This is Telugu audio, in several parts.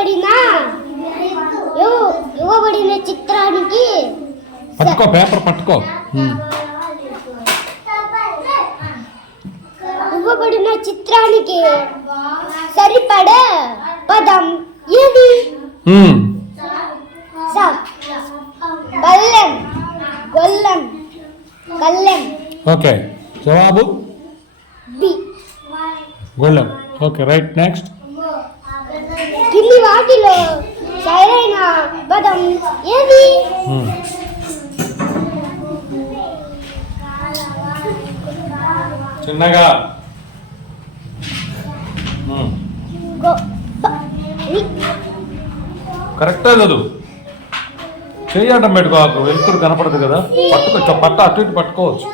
ఇవ్వబడిన ఇవ్వబడిన చిత్రానికి పట్టుకో, పేపర్ పట్టుకో. ఇవ్వబడిన చిత్రానికి సరిపడే పదం ఏది? బల్లెం, గొల్లెం, కల్లెం. ఓకే, జవాబు బి. గొల్లెం. Okay, right. నెక్స్ట్. కింది వాటిలో సరైన పదం ఏది? చిన్నగా. కరెక్టే చదువు. చెయ్యటం పెట్టుకోకు, వెలుతురు కనపడదు కదా. పట్టుకో, పట్ట అటు ఇటు పట్టుకోవచ్చు.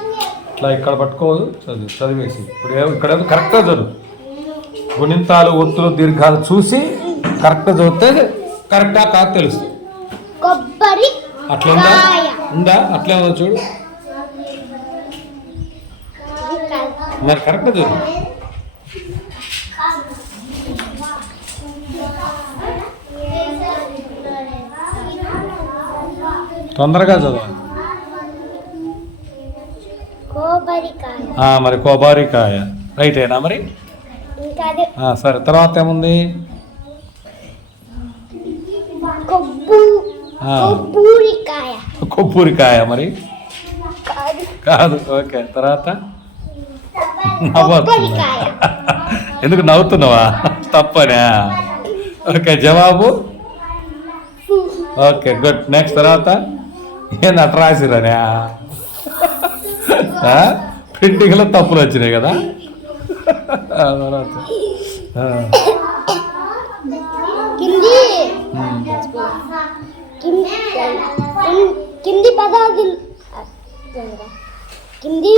ఇట్లా ఇక్కడ పట్టుకోవచ్చు. చదివేసి ఇప్పుడు ఇక్కడ కరెక్ట్గా చదువు. గుణింతాలు, ఒత్తులు, దీర్ఘాలు చూసి కరెక్ట్గా చదివితే కరెక్టా కాదు తెలుస్తుంది. కొబ్బరి అట్లా ఉందా? అట్లే ఉందా చూడు. మరి కరెక్ట్గా చదువు. తొందరగా చదవాలి. మరి కొబ్బరికాయ రైటేనా మరి? సరే, తర్వాత ఏముంది? కొబ్బరికాయ మరి కాదు. ఓకే, తర్వాత ఎందుకు నవ్వుతున్నావా? తప్పనా? ఓకే, జవాబు ఓకే, గుడ్. నెక్స్ట్. తర్వాత ఏంది అట్లా రాసిరనే? ప్రింటింగ్లో తప్పులు వచ్చినాయి కదా. తర్వాత కింది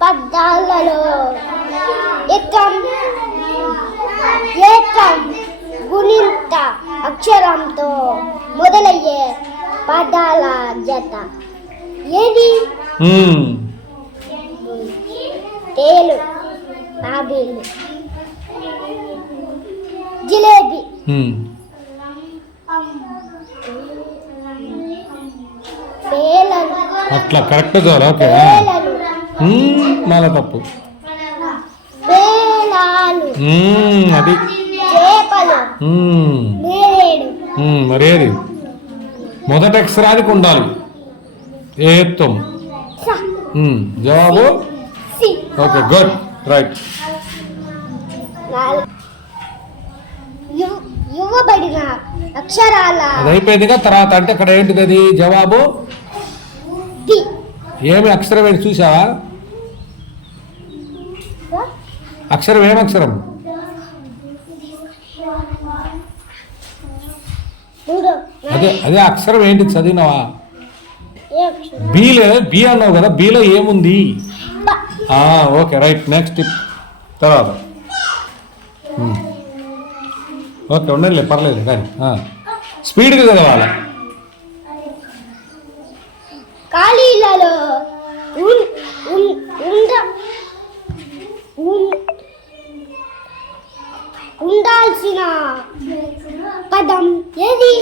పదాలలో ఏకం గుణింత అక్షరంతో మొదలయ్యే పదాల జత ఏది? తేలు, తాబేలు, జిలేబీ. అట్లా కరెక్ట్ చదవాలి. ఓకే, మళ్ళా తప్పు. అది మరేది? మొదటి అక్షరానికి ఉండాలి ఏత్వం. జవాబు ఓకే, గుడ్, రైట్. ఇవ్వబడిన అక్షరాల అది అయిపోయిందిగా. తర్వాత అంటే ఇక్కడ ఏంటిది? అది జవాబు ఏమి అక్షరం ఏంటి చూసావా? అక్షరం ఏమక్షరం? అదే అక్షరం ఏంటి చదివినావా? బీలో బి అన్నావు కదా, బీలో ఏముంది? Okay, right. నెక్స్ట్. తర్వాత ఓకే, ఉండండి, పర్లేదు కానీ స్పీడ్గా చదవాలి. ఖాళీలలో ఉండాల్సిన పదం ఏది?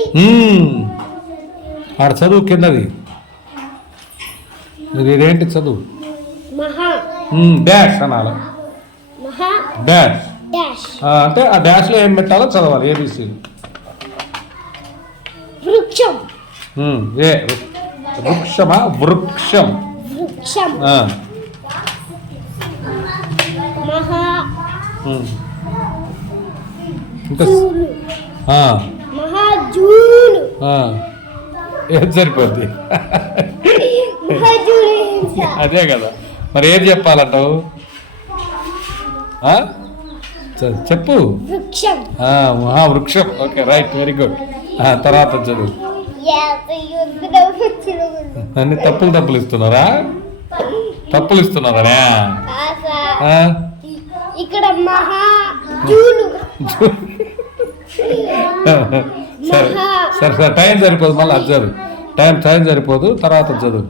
ఆడ చదువు కిందది. ఇదేంటి చదువు? డాష్ అనాలి. డాష్ అంటే ఆ డాష్ లో ఏం పెట్టాలో చదవాలి. ఏబిసి. వృక్షం. వృక్షమా? వృక్షం. ఇంకా ఏది సరిపోద్ది? అదే కదా, మరి ఏది చెప్పాలంటావు? చెప్పు. మహావృక్షం. Okay, right, very good. తర్వాత చదువు. అన్ని తప్పులు ఇస్తున్నారా? తప్పులు ఇస్తున్నారా? ఇక్కడ సరే సరే సరే, టైం సరిపోదు. మళ్ళీ అది చదువు. టైం సరిపోదు, తర్వాత చదువు.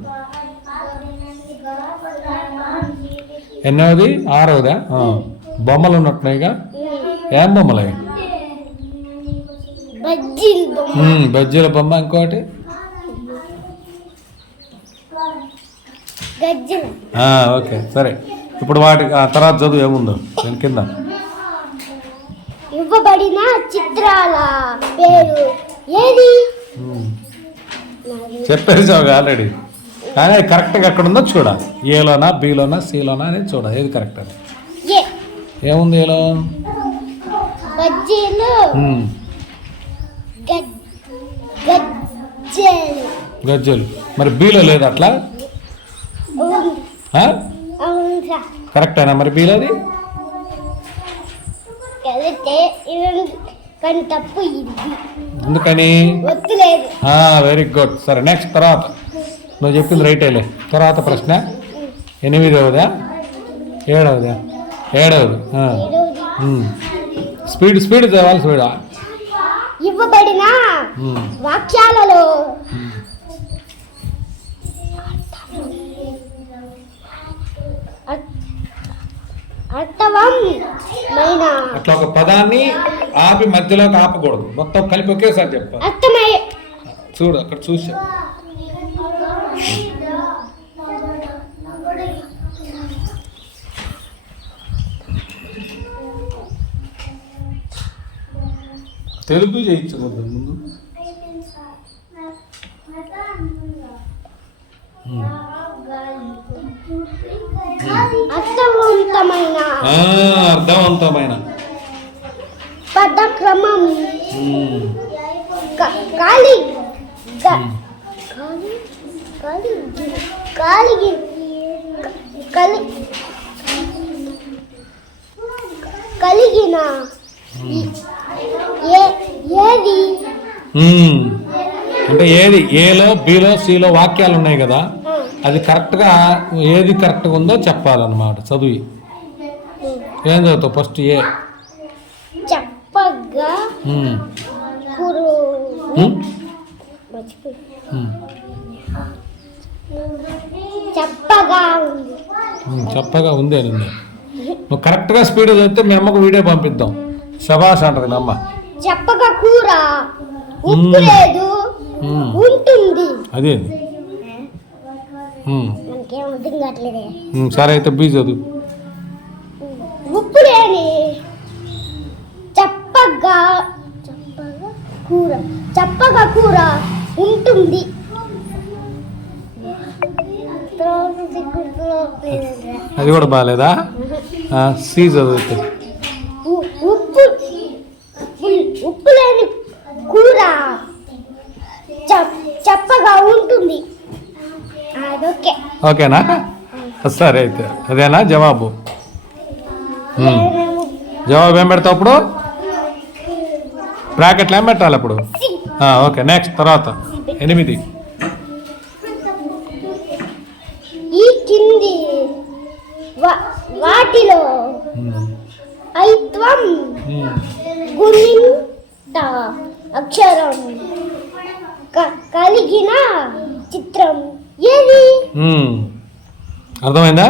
ఎన్నోది? 6వదా? బొమ్మలు ఉన్నట్టున్నాయిగా. ఏం బొమ్మలు? బజ్జీలు బొమ్మ. బజ్జీల బొమ్మ. ఇంకోటి గజ్జలు. ఓకే సరే. ఇప్పుడు వాటికి ఆ తర్వాత చదువు ఏముందో దాని కింద. ఇవ్వబడిన చిత్రాల పేరు ఏది? చెప్పేసావు ఆల్రెడీ, కానీ అది కరెక్ట్గా ఎక్కడ ఉందో చూడాలి. ఏలోనా, బీలోనా, సీలోనా అనేది చూడాలి. ఏది కరెక్ట్ అని. ఏముంది ఏలో? బజ్జీలు. గజ్జలు. మరి బీలో లేదు అట్లా? కరెక్టేనా మరి బీలోది? కానీ తప్పు ఇది. ఎందుకని? ఒత్తులేదు. Very good. సరే నెక్స్ట్. తర్వాత నువ్వు చెప్పింది రైటేలే. తర్వాత ప్రశ్న 8వదా 7వదా? 7వది. స్పీడ్ చదవాలి. స్పీడ్. ఇవ్వబడిన వాక్యాలలో అర్థవంతమైన అట్లా ఒక పదాన్ని ఆపి మధ్యలోకి ఆపకూడదు, మొత్తం కలిపి ఒకేసారి చెప్పాలి. అర్థమయ్యే చూడు అక్కడ చూసా. తెలుగు చేయించు ముందు. అర్థవంతమైన పదక్రమం. కలిగిన ఏది? అంటే ఏది? ఏలో, బీలో, సీలో వాక్యాలు ఉన్నాయి కదా, అది కరెక్ట్గా ఏది కరెక్ట్గా ఉందో చెప్పాలన్నమాట. చదువు. ఏం చదువుతావు? ఫస్ట్ ఏ. చెప్పగా చెప్పగా ఉంది అని ఉంది. నువ్వు కరెక్ట్గా స్పీడ్ చదివితే మీ అమ్మకు వీడియో పంపిద్దాం. శబాష్ అంటది మీ అమ్మ. చెప్పగా కూర ఉప్పు లేదు ఉంటుంది. అదేంది? సరే అయితే బీ చదువు. ఉప్పు లేని చెప్పగా కూర ఉంటుంది. అది కూడా బాగాలేదా? సి చదువుతుంది. ఉప్పు లేని కూర చెప్పగా ఉంటుంది. ఓకేనా? సరే అయితే అదేనా జవాబు? జవాబు ఏం పెడతావు అప్పుడు? బ్రాకెట్లో ఏం పెట్టాలి అప్పుడు? Okay next. తర్వాత 8. ఈ కింది వాటిలో ఐత్వం గుణింత అక్షరం కలిగిన చిత్రం ఏది? అర్థమైందా?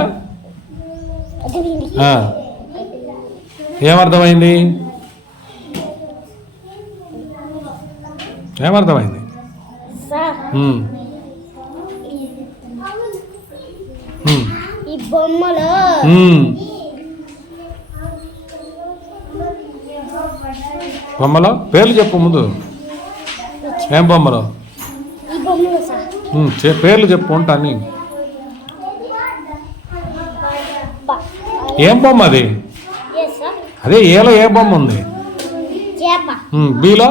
ఏమర్థమైంది? ఏమర్థమైంది? ఈ బొమ్మలో పేర్లు చెప్పు ముందు. ఏం బొమ్మలో? పేర్లు చెప్పు ఉంటాను. ఏం బొమ్మ అది? అదే ఏలో ఏ బొమ్మ ఉంది? బీలో,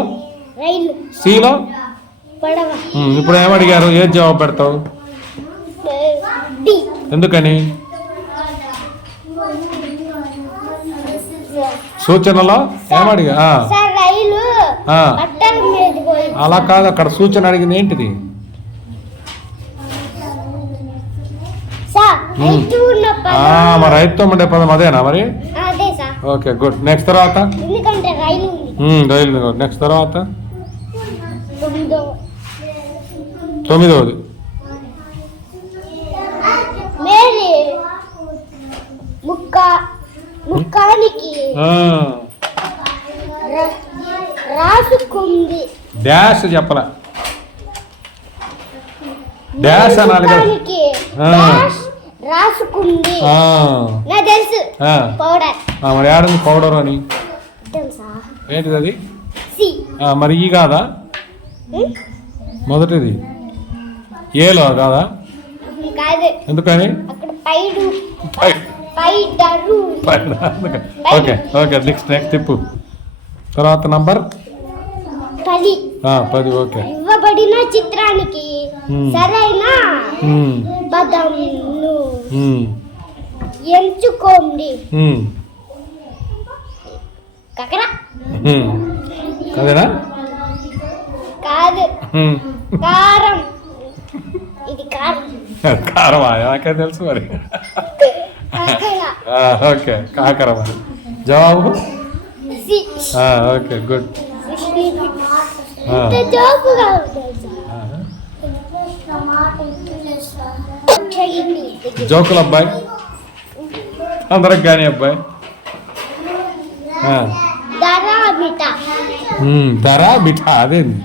సీలో. ఇప్పుడు ఏమడిగారు? ఏం జవాబు పెడతావు? ఎందుకని? సూచనలో ఏమడిగా? అలా కాదు, అక్కడ సూచన అడిగింది ఏంటిది? మరి రైతుతో ఉండే పదం అదేనా మరి? Okay good. నెక్స్ట్ తర్వాత రైలు. నెక్స్ట్ తర్వాత 9వది. ముక్కానికి రాసుకుంది. డాష్ చెప్పలా, డాష్ అనాలి కదా. దానికి ఆ. డాష్ రాసుకుంది. ఆ. నాకు తెలుసు. ఆ. పౌడర్ మరి ఆడుంది పౌడర్ అని. తెలుసా? ఏంటిది అది? సి. మరి ఈ కాదా మొదటిది? ఏలో కాదా? కాదు. ఎందుకని? అక్కడ పైడు పై- పైడరు. ఓకే ఓకే, నెక్స్ట్ తిప్పు. తర్వాత నంబర్ 10. 10. ఓకే. ఇవ్వబడిన చిత్రానికి సరైన పదంను ఎంచుకోండి. కకరా కదేనా? కాదు, కారం. ఇది కారం. కారమా? నాకే తెలుసు మరి. కాకర. ఓకే, కాకర మరి. జవాబు సి. Okay, good. ఇంత జోకుగా ఉంటుంది. జోకులు అబ్బాయి, అందరికి కానీ అబ్బాయి. ధర మిఠా. ధర మిఠా అదేంది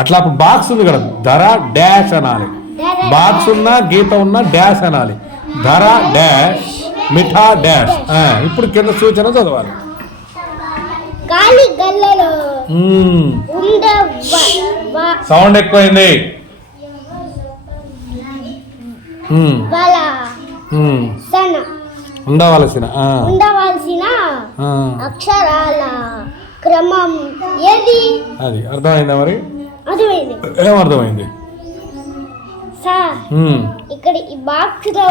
అట్లా? అప్పుడు బాక్స్ ఉంది కదా, ధర డాష్ అనాలి. బాక్స్ ఉన్నా గీత ఉన్నా డాష్ అనాలి. ధర డాష్ మిఠా డాష్. ఇప్పుడు కింద సూచన చదవాలి. గాలి గల్లలో సౌండ్ ఎక్కువైంది. ఉండవలసిన అక్షరాల క్రమం ఏది? అది అర్థమైందా మరి? అర్థమైంది. ఏమర్థమైంది సార్? ఇక్కడ ఈ బాక్స్ లో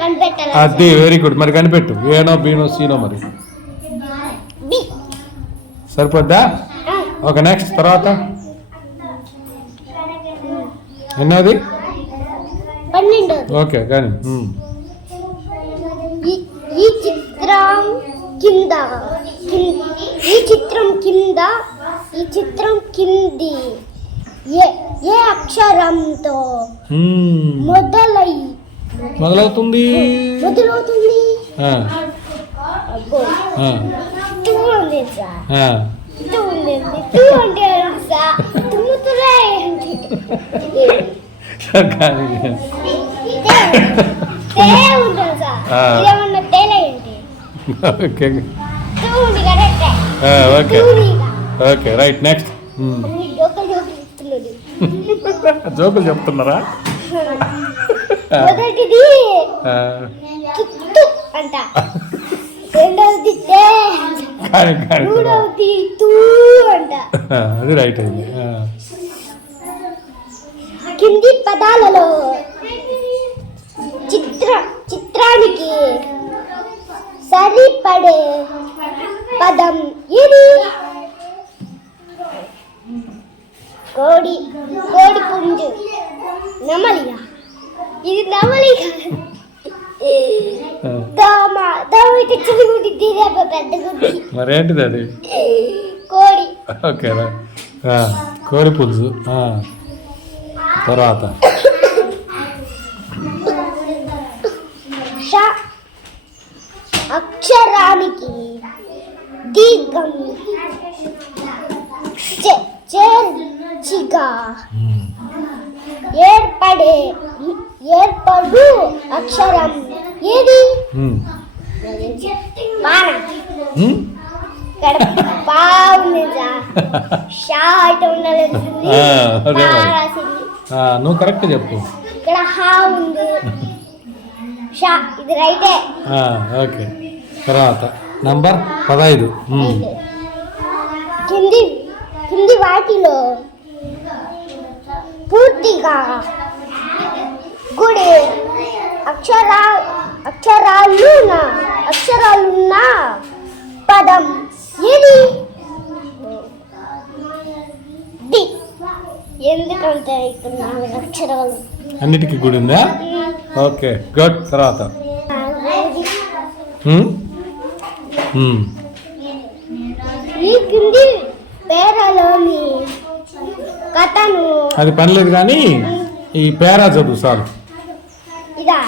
కనిపెట్టాలి. అది వెరీ గుడ్. మరి కనిపెట్టు. ఏనో బీనో సీనో మరి సరిపోద్దా? Okay, next. తర్వాత ఎన్నోది? 12. ఓకే, కానీ ఈ చిత్రం కింద ఈ చిత్రం కింది ఏ అక్షరంతో మొదలవుతుంది? అబ్బో, టూ ఉంది సార్. టూ ఉంది. టూ అంటే సార్ తుమ్ముతురా ఏంటి? ఉంటుంది సార్. ఇదేమన్నా తేలే ఏంటి? ఓకే టూ ఉంది కరెక్టే. Okay okay, right. నెక్స్ట్. జోకులు చెప్తున్నారా? మొదటిది కిత్తు అంట, రెండవది మూడవది తూ అంట. అది రైట్ అయింది. కింది పదాలలో చిత్రానికి సరిపడే పదం ఇది? కోడి పుంజు. నెమలిగా? ఇది నెమలిగా. దోమ అయితే చిరుగుడి పెద్ద గుడ్డి. మరేంటిది అది? కోడి. ఓకే, కోడి పులుసు. తర్వాత అక్షరానికి దీర్ఘం చేర్చిగా ఏర్పడు అక్షరం ఏది? నువ్వు కరెక్ట్ చెప్పు. ఇక్కడ హా ఉంది. ఇది రైటే. ఓకే, తర్వాత నంబర్ 15. కింది వాటిలో పూర్తిగా గుడి అక్షరాలున్న పదం ఏది? డి. ఎందుకంటే ఇక్కడ 4 అక్షరాలు. అన్నిటికీ గుడి ఉందా? Okay, good. తర్వాత ఈ కింది పేరాలోని కథను. అది పనిలేదు కానీ ఈ పేరా చదువు చాలు. ఇదా?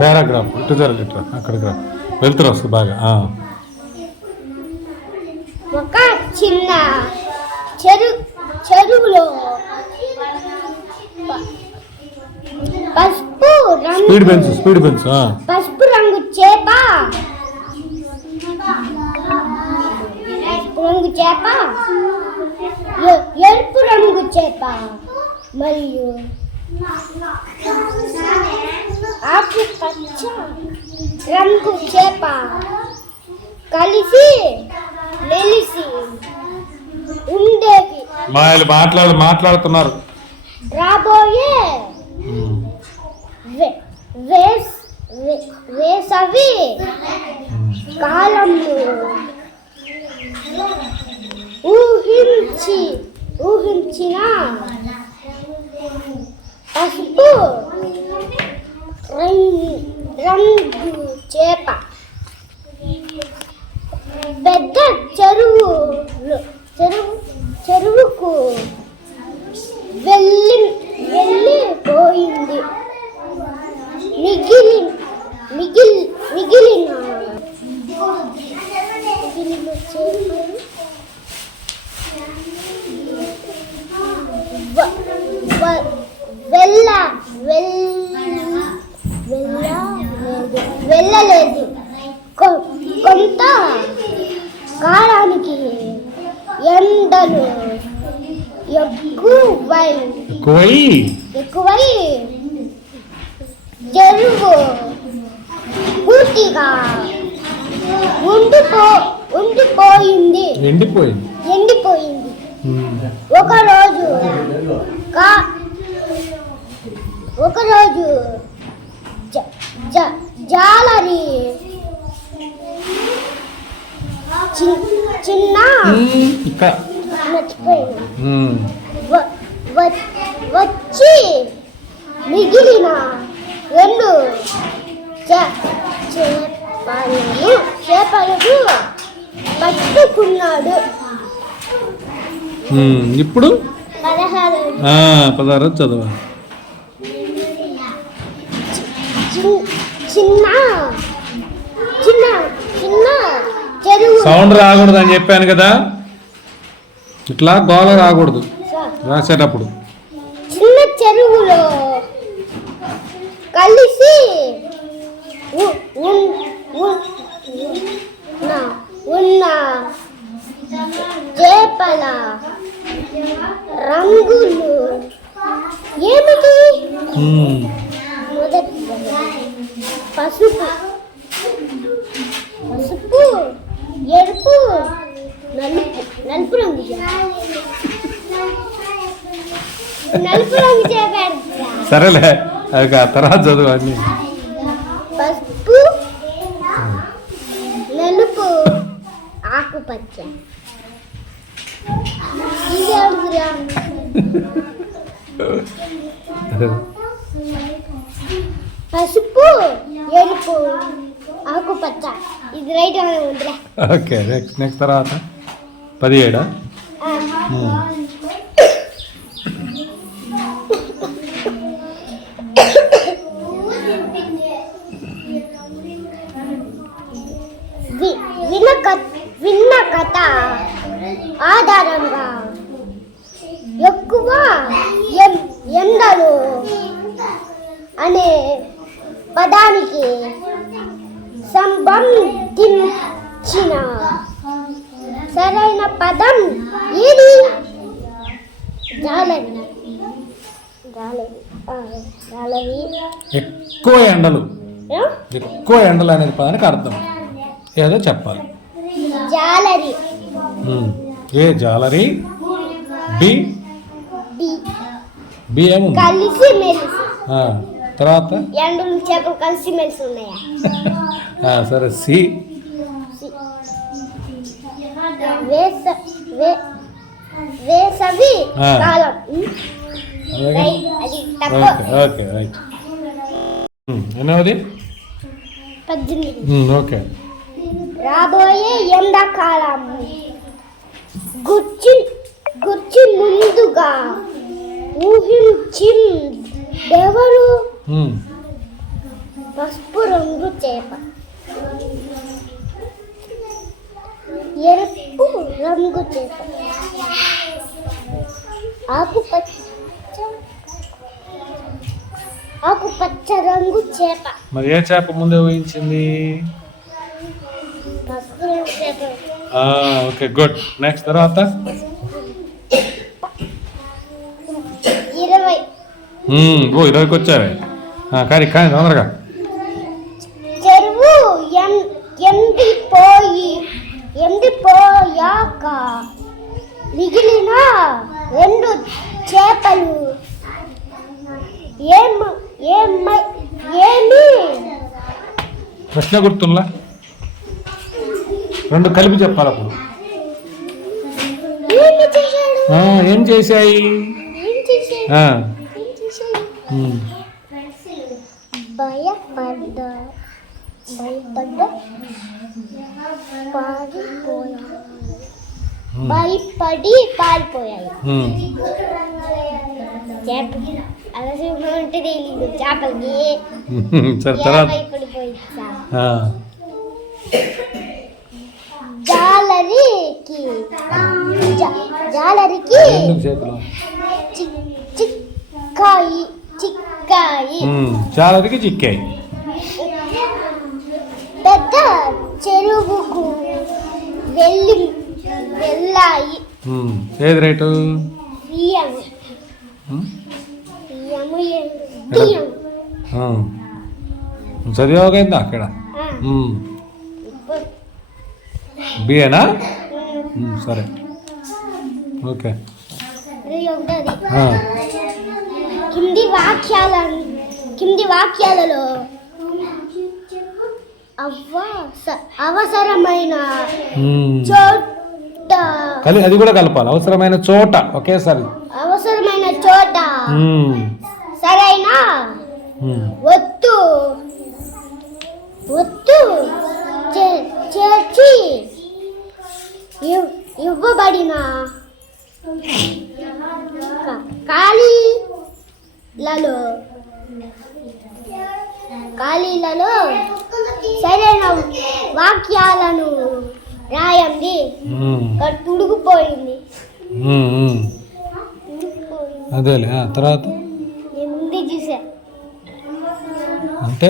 పారాగ్రాఫ్. ఇటు జరగట్రా, అక్కడికి రా. వెళ్తురు వస్తుంది బాగా. ఒక చిన్న చెరువులో పసుపు రంగు చేప ఎరుపు రంగు చేప మరియు ఆకుపచ్చ రంగు చేప కలిసి మెలిసి ఉండేవి. మాట్లాడుతున్నారు. రాబోయే వేసవి కాలంలో ఊహించిన పసుపు రంగు చేప పెద్ద చెరువుకు వెళ్ళిపోయింది. మిగిలిన వెళ్ళలేదు. కొంత కాలానికి ఎండలు ఎక్కువై చెరువు పూర్తిగా ఎండిపోయింది. ఒకరోజు జాలరి చిన్న వచ్చి మిగిలిన రెండు చేపలను పట్టుకున్నాడు. ఇప్పుడు 16 చదవ. చిన్న చెరువు సౌండ్ రాకూడదు అని చెప్పాను కదా, ఇట్లా గోల రాకూడదు రాసేటప్పుడు. చిన్న చెరువులో కలిసి ఉన్న చేపల రంగులు ఏమిటి? మొదటి పసుపు, ఎరుపు, నలుపు రంగు చేపాడు. సరేలే, అది తర్వాత చదువు అన్ని. పసుపు, నలుపు, ఆకుపచ్చ. పసుపు, ఎరుపు, ఆకుపచ్చ. ఇది రైట్ ఉందిలే. ఓకే, నెక్స్ట్ తర్వాత 17. విన్న కథ ఆధారంగా ఎక్కువ ఎండలు అనే పదానికి సంబంధించిన సరైన పదం ఏది? ఎక్కువ ఎండలు అనేది పదానికి అర్థం ఏదో చెప్పాలి. జాలరి. ఏ జాలరి? బి ఏముంది? కలిసి మెలిసి. తర్వాత ఎండలు చేపలు కలిసి మెలిసి ఉన్నాయా? సరే. సి వేసవి కాలం. Okay, right. ఎన్నోది? 18. ఓకే. రాబోయే ఎండాకాలం గుర్చి ముందుగా ఊహించిందెవరు? పసుపు రంగు చేప. ఎరుపు రంగు చేప ఆకుపచ్చ రంగు చేప. మరి ఏ చేప ముందే ఊహించింది? పసుపు రంగు చేప. Okay good. నెక్స్ట్ తర్వాత 20. 20కి వచ్చారే. కానీ కానీ తొందరగా. చెరువు ఎండిపోయాక మిగిలిన 2 చేపలు ఏమి ప్రశ్న గుర్తున్నా? 2 కలిపి చెప్పాలి అప్పుడు. ఏం చేశాయి? భయపడి పారిపోయాయి. ఉంటే తెలీదు చేపలకి. భయపడిపోయి జాలరికి చిక్కాయి. పెద్ద చెరువుకు వెళ్ళాయి. ఏది రేటు? చదివాగైందా అక్కడ? బిఏనా? సరే ఓకే. కింది వాక్యాలలో అవసరమైన చోట అది కూడా కలపాలి. అవసరమైన చోట ఒకేసారి. అవసరమైన చోట సరైన ఒత్తు చేర్చి ఇవ్వబడిన ఖాళీలలో సరైన వాక్యాలను రాయండి. తుడుగుపోయింది. అదేలే. తర్వాత ముందు చూసా అంటే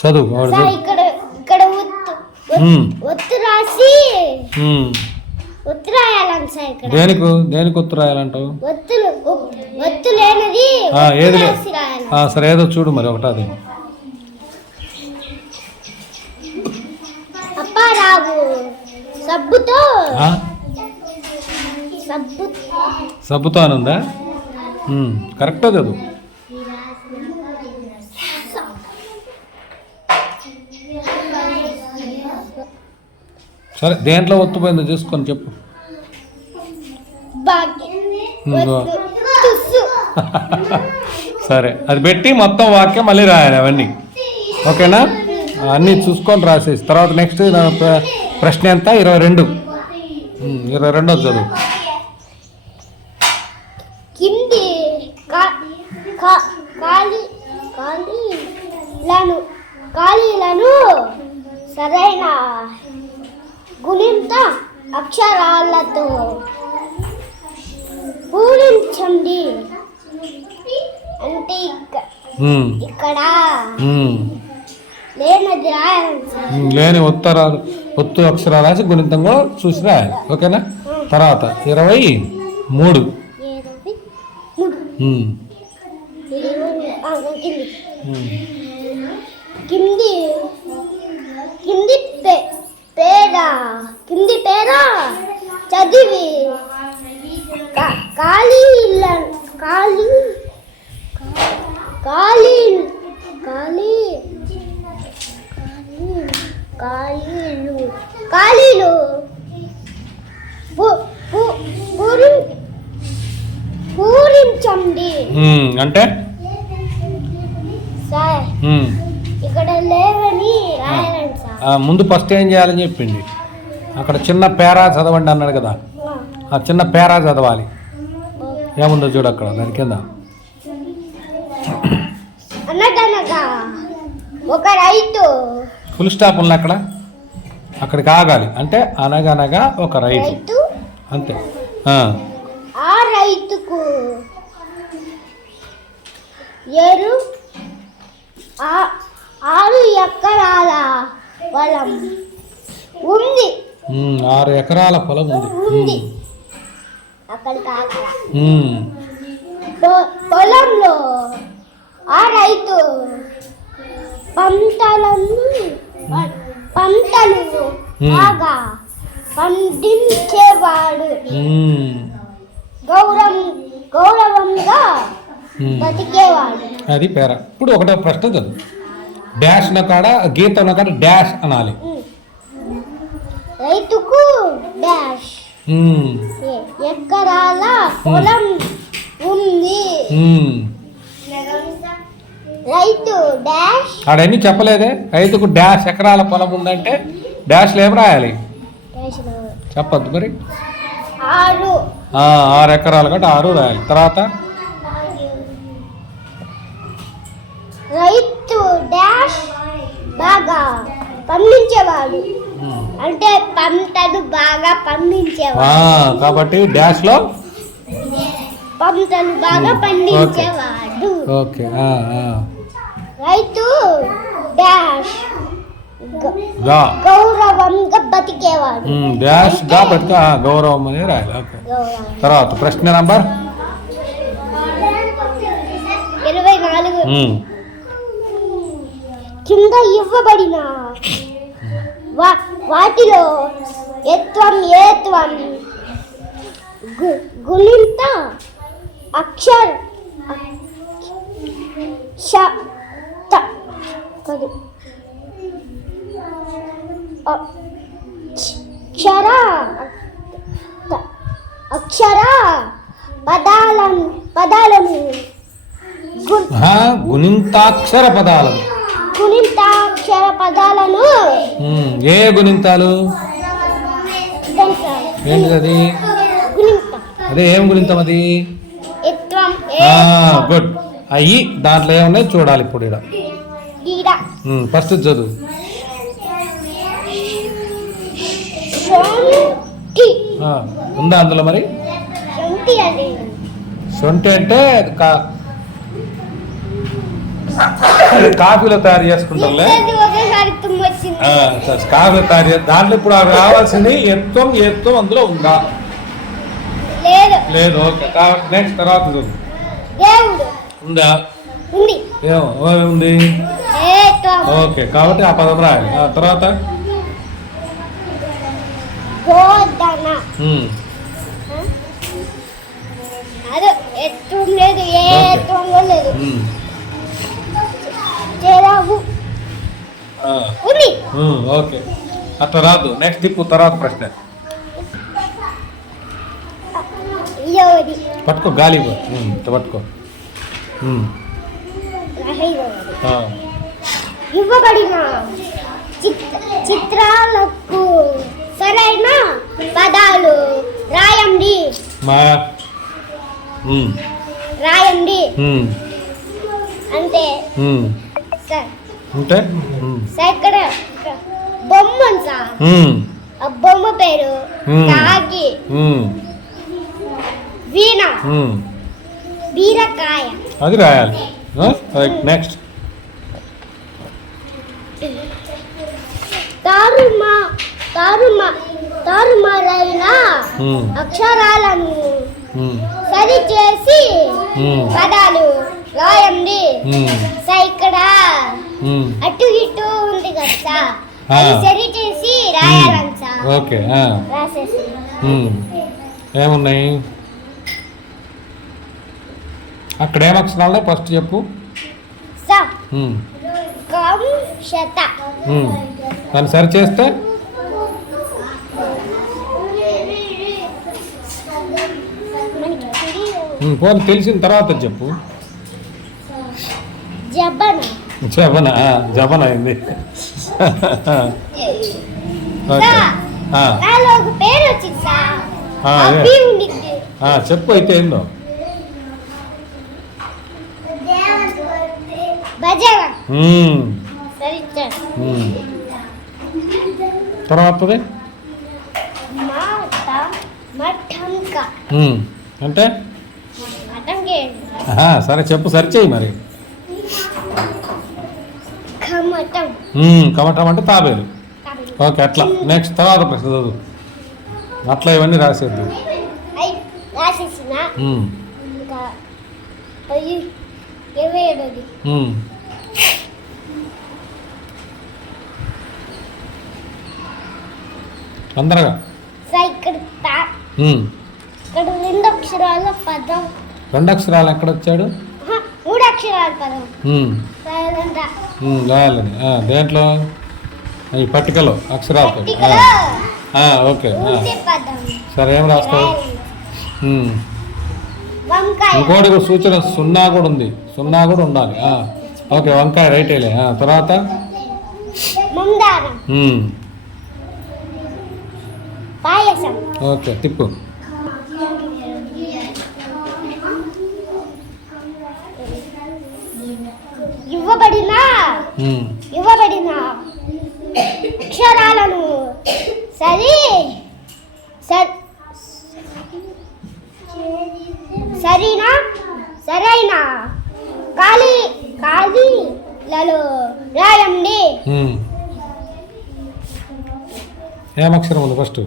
చదువు. ఇక్కడ ఒత్తు రాసి ఒత్తు రాయాలంట సార్. ఇక్కడ దేనికి ఒత్తు రాయాలంటావు? ఒత్తు లేనిది ఏది? సరే ఏదో చూడు మరి. ఒకటది అప్పారావు సబ్బుతో అనుందా? కరెక్టే చదువు. సరే దేంట్లో ఒత్తుపోయిందో చూసుకొని చెప్పు. సరే అది పెట్టి మొత్తం వాక్యం మళ్ళీ రాయాలి అవన్నీ. ఓకేనా? అన్నీ చూసుకొని రాసేసి తర్వాత నెక్స్ట్ ప్రశ్న ఎంత? 22. 22 చదువు. కింది ఖాళీలను సరైన గుణింత అక్షరాలతో పూరించండి. అంటే ఇక్కడ లేని ఒత్తు అక్షరాలు రాసి గుణితంగా చూసి రాయాలి. ఓకేనా? తర్వాత 23. కింది పేర చదివి ఖాళీలు పూరించండి. అంటే సార్ ఇక్కడ లేవని రాయాలండి సార్. ముందు ఫస్ట్ ఏం చేయాలని చెప్పింది. అక్కడ చిన్న పేరా చదవండి అన్నాడు కదా. ఆ చిన్న పేరా చదవాలి. ఏముందో చూడు అక్కడ దాని కింద. అనగనగా ఒక రైతు. ఫుల్ స్టాప్ ఉంది అక్కడ. అక్కడికి ఆగాలి అంటే అనగనగా ఒక రైతు రైతు అంతే. ఆ రైతుకు ఏరు 6 ఎకరాల పొలం ఉంది. 6 ఎకరాల పొలం ఉంది. అక్కడికి ఆగరా. పొలంలో ఆ రైతు పంటలు బాగా పండించేవాడు. గౌరవంగా బతికేవాడు. అది పేర. ఇప్పుడు ఒకటో ప్రశ్న చదువు. డాష్ కాడ గీత కాడ డాష్ అనాలి. రైతుకు డాష్ ఎకరాల పొలం ఉంది. రైతు డాష్ ఆడన్నీ చెప్పలేదే. రైతుకు డాష్ ఎకరాల పొలం ఉందంటే డాష్లు ఏం రాయాలి చెప్పద్దు మరి. 6 ఎకరాలు కాబట్టి 6 రాయాలి. తర్వాత రైతు డాష్ బాగా పండించేవాడు అంటే పంటలు బాగా పండించేవాడు కాబట్టి డాష్ లో పంటలు బాగా పండించేవాడు. ఓకే. రైతు డాష్ గౌరవంగా బతికేవాడు. డాష్ గా బతిక గౌరవం అని రాయాలి. ఓకే. తర్వాత ప్రశ్న నంబర్ 24. కింద ఇవ్వబడిన వాటిలో ఏత్వం గుణింత అక్షర అక్షర పదాలను గుణింతాక్షర పదాలను ఏ గుణింతాలు ఏంటిది? అదే ఏం గుణింతం అది? గుడ్. అయ్యి దాంట్లో ఏమున్నాయి చూడాలి ఇప్పుడు. ఇక్కడ ఫస్ట్ చదువు. ఉందా అందులో మరి? శొంఠి అంటే కాఫీలో తయారు చేసుకుంటారులే. కాఫీలో తయారు చేసి దాంట్లో ఇప్పుడు రావాల్సింది ఎత్వం అందులో ఉందా? లేదు. ఓకే. నెక్స్ట్ తర్వాత చూడు. ఉందా? ఏముంది? ఓకే. కాబట్టి ఆ పదం రాయాలి. తర్వాత ఓకే. అట్లా రాదు. నెక్స్ట్ దిక్కు తర్వాత ప్రశ్న పట్టుకో. గాలి పట్టుకో. ఇవ్వబడిన చిత్రాలకు సరైన పదాలు రాయండి. అంటే ఇక్కడ బొమ్మ సార్. ఆ బొమ్మ పేరు కాకి. వీణ బీరకాయ అది రాయాలి. నెక్స్ట్ తారుమారైన అక్షరాలను సరిచేసి పదాలు రాయండి. ఇక్కడ అటు ఇటు ఉంది కదా అది సరిచేసి రాయాలంట. ఓకే. రాసేసి ఏమున్నాయి అక్కడ? ఏం అక్షరాలు ఫస్ట్ చెప్పు. దాన్ని సరి చేస్తే పోనీ తెలిసిన తర్వాత చెప్పు. జబన అయింది. చెప్పు అయితే ఏందో. తర్వాతది మాట మఠంక అంటే మఠంకే సరే చెప్పు సరిచేయి మరి. కమటం కమటం అంటే తాబేలు. ఓకే అట్లా. నెక్స్ట్ తర్వాత ప్రశ్న చదువు. అట్లా ఇవన్నీ రాసేద్దు. రాసేసిన ఇంకా 27ది తొందరగా. ఇక్కడ 2 అక్షరాల పదం. 2 అక్షరాలు ఎక్కడ వచ్చాడు? 3 అక్షరాల పదం రాయాలని. దేంట్లో? ఈ పట్టికలో అక్షరాలతో. ఓకే సరే ఏం రాస్తావు? ఇంకోటి కూడా సూచన 0 కూడా ఉంది. 0 కూడా ఉండాలి. ఓకే వంకాయ రైట్ వేలే. తర్వాత ఓకే తిప్పు. ఇవ్వబడిన అక్షరాలను సరైన ఖాళీలలో రాయండి. ఏమక్షరం ఉంది ఫస్ట్?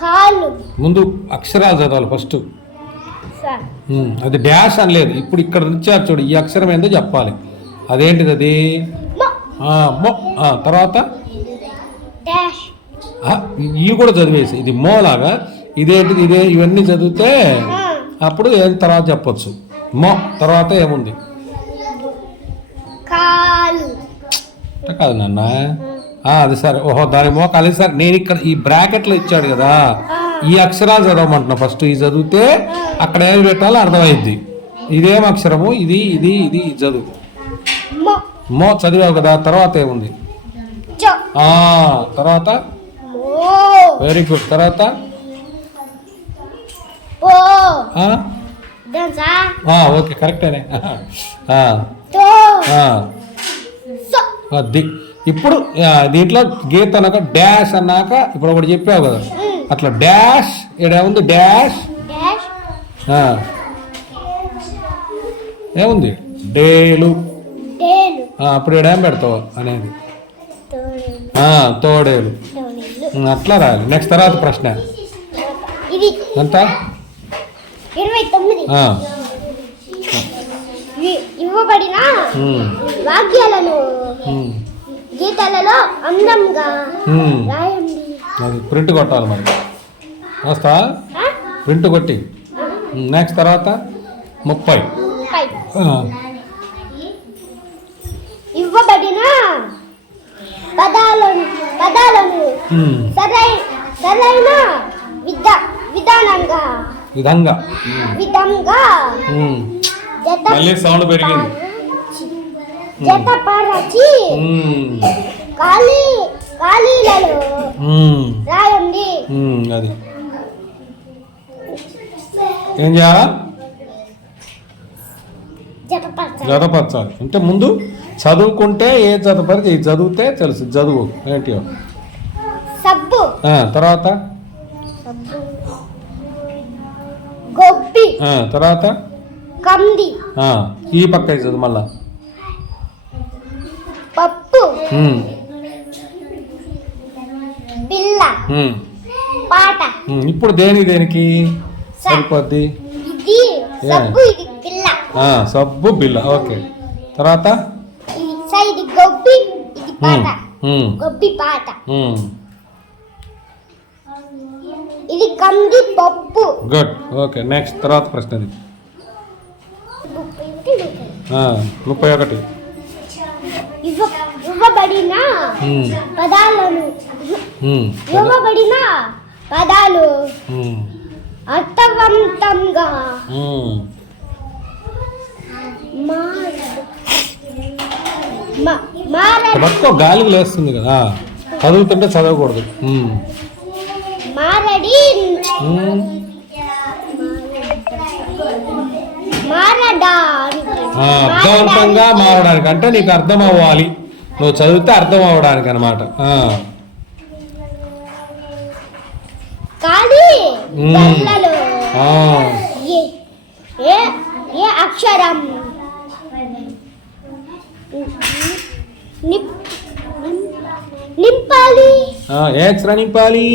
కాళ్ళు. ముందు అక్షరాలు చదవాలి ఫస్ట్. అది డాష్ అని లేదు. ఇప్పుడు ఇక్కడ నుంచి చూడు ఈ అక్షరం ఏందో చెప్పాలి. అదేంటిది అది? తర్వాత ఇవి కూడా చదివేసి ఇది మోలాగా ఇదేంటిది ఇదే ఇవన్నీ చదివితే అప్పుడు ఏం తర్వాత చెప్పొచ్చు. తర్వాత ఏముంది? కాదు నాన్న అది సరే. ఓహో దాని మోకాలి సార్. నేను ఇక్కడ ఈ బ్రాకెట్లో ఇచ్చాడు కదా ఈ అక్షరాలు చదవమంటున్నా. ఫస్ట్ ఇది చదివితే అక్కడ ఏమి పెట్టాలో అర్థమైద్ది. ఇదేం అక్షరము? ఇది ఇది ఇది చదువు. చదివావు కదా. తర్వాత ఏముంది? తర్వాత వెరీ గుడ్. తర్వాత ఓకే కరెక్టేనే. ఇప్పుడు దీంట్లో గీత అన్నాక డాష్ అన్నాక ఇప్పుడు ఒకటి చెప్పావు కదా అట్లా డాష్ ఏముంది? డాష్ ఏముంది? డేలు. అప్పుడు ఏడేం పెడతావు అనేది? తోడేలు. అట్లా రాయాలి. నెక్స్ట్ తర్వాత ప్రశ్న ఎంత? 29. ఇవ్వబడిన వాక్యాలను గీతాలలో అందంగా రాయండి. అది ప్రింట్ కొట్టాలి మరి. వస్తా ప్రింట్ కొట్టి. నెక్స్ట్ తర్వాత 30. ఇవ్వబడిన పదాలను సరైన విధంగా జతపరచి ఖాళీలలో రాయండి. అది ఏం చేయాలా? జతపరచాలి. అంటే ముందు చదువుకుంటే ఏ జతపరిచి ఇది చదివితే తెలుసు. చదువు ఏంటి? సబ్బు. తర్వాత గొబ్బి. తర్వాత కంది. ఈ పక్క చదువు మళ్ళా. పప్పు. పిల్ల. పాట. ఇప్పుడు దేనికి సరిపోద్ది? ఇది సబ్బు, ఇది పిల్ల. సబ్బు బిల్ల. ఓకే తర్వాత ఇది గొబ్బి, ఇది పాట. గొబ్బి పాట. ఇది కంది పప్పు. గుడ్. ఓకే నెక్స్ట్ తర్వాత ప్రశ్న 31. ఇవ్వబడిన పదాలు అర్థవంతంగా పట్టుకో. గాలికి లేస్తుంది కదా చదువుతుంటే చదవకూడదు. అర్థవంతంగా మారడానికి అంటే నీకు అర్థం అవ్వాలి. నువ్వు చదివితే అర్థం అవ్వడానికి అనమాట. కానీ బొమ్మలో ఏ ఏ అక్షరం నింపాలి? ఏ అక్షరం నింపాలి?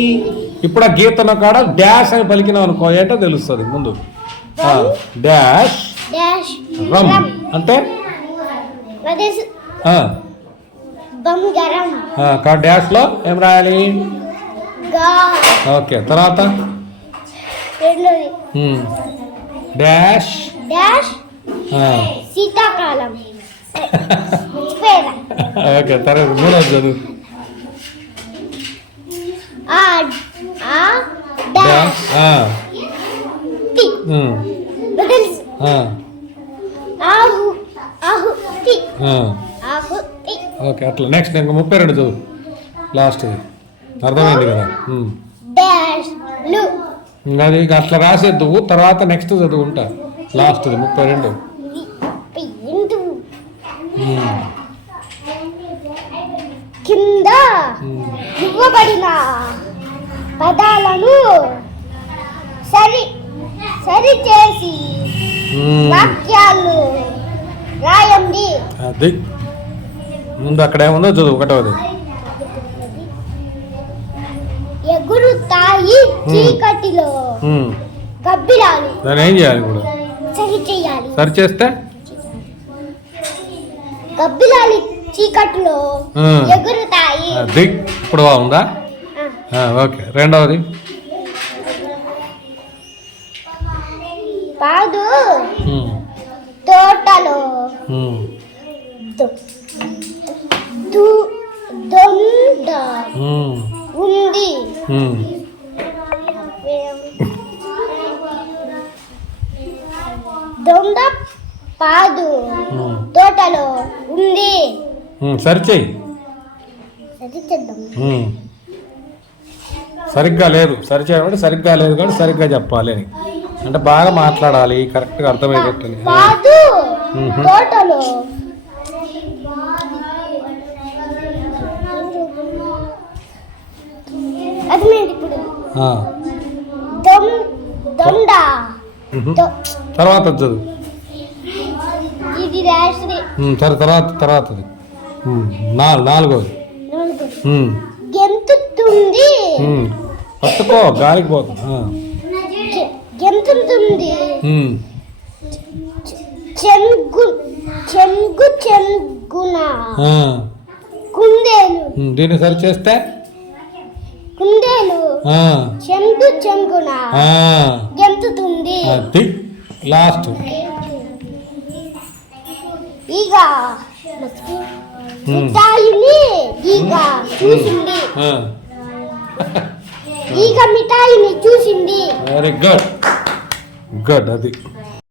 ఇప్పుడు ఆ గీతన కాడ డాష్ అని పలికినావు అనుకో ఏంటో తెలుస్తుంది ముందు. డాష్ రమ్ అంటే బంగారం. డాష్ లో ఏం రాయాలి? ఓకే, తర్వాత డాష్ డాష్ శీతాకాలం. ఓకే, తర్వాత మూడోది చదువు. ఓకే, అట్లా నెక్స్ట్ ఇంకా 32 చదువు లాస్ట్. అర్థమైంది కదా? అది అట్లా రాసేద్దు, తర్వాత నెక్స్ట్ చదువుకుంటా లాస్ట్ 32. కింద ఇవ్వబడిన పదాలను సరి చేసి వాక్యాలు రాయండి. అది ముందు అక్కడ ఏముందో చదువు. ఒకటవది ఎగురుతాయి చీకటిలో గబ్బిలాలు. దాన్ని ఏం చేయాలి ఇప్పుడు? సరి చేయాలి. సరి చేస్తే గబ్బిలాలు చీకటిలో ఎగురుతాయి. అది ఇప్పుడు బాగుందా? ఓకే, రెండవది పాదు తోటలో దొండ ఉంది. దొండ పాదు తోటలో ఉంది. సరిచేయి. సరిగ్గా లేదు, సరి చేయమంటే సరిగ్గా లేదు కానీ సరిగ్గా చెప్పాలి అని, అంటే బాగా మాట్లాడాలి, కరెక్ట్గా అర్థమయ్యేటట్టు. పాదు తోటలో ఇప్పుడు దొండ తర్వాత చదువు. ఇది తర్వాతది నాలుగోది గెంతుతుంది. పట్టుకో, గాలికి పోతుంది. గెంతుతుంది. చెంగున కుందేలు. దీన్ని సరి చేస్తే కుందేలు చెంగున గెంతుతుంది. అది లాస్ట్. ఈగ మిఠాయిని చూసింది. ఈగ మిఠాయిని చూసింది. Very good, good. అది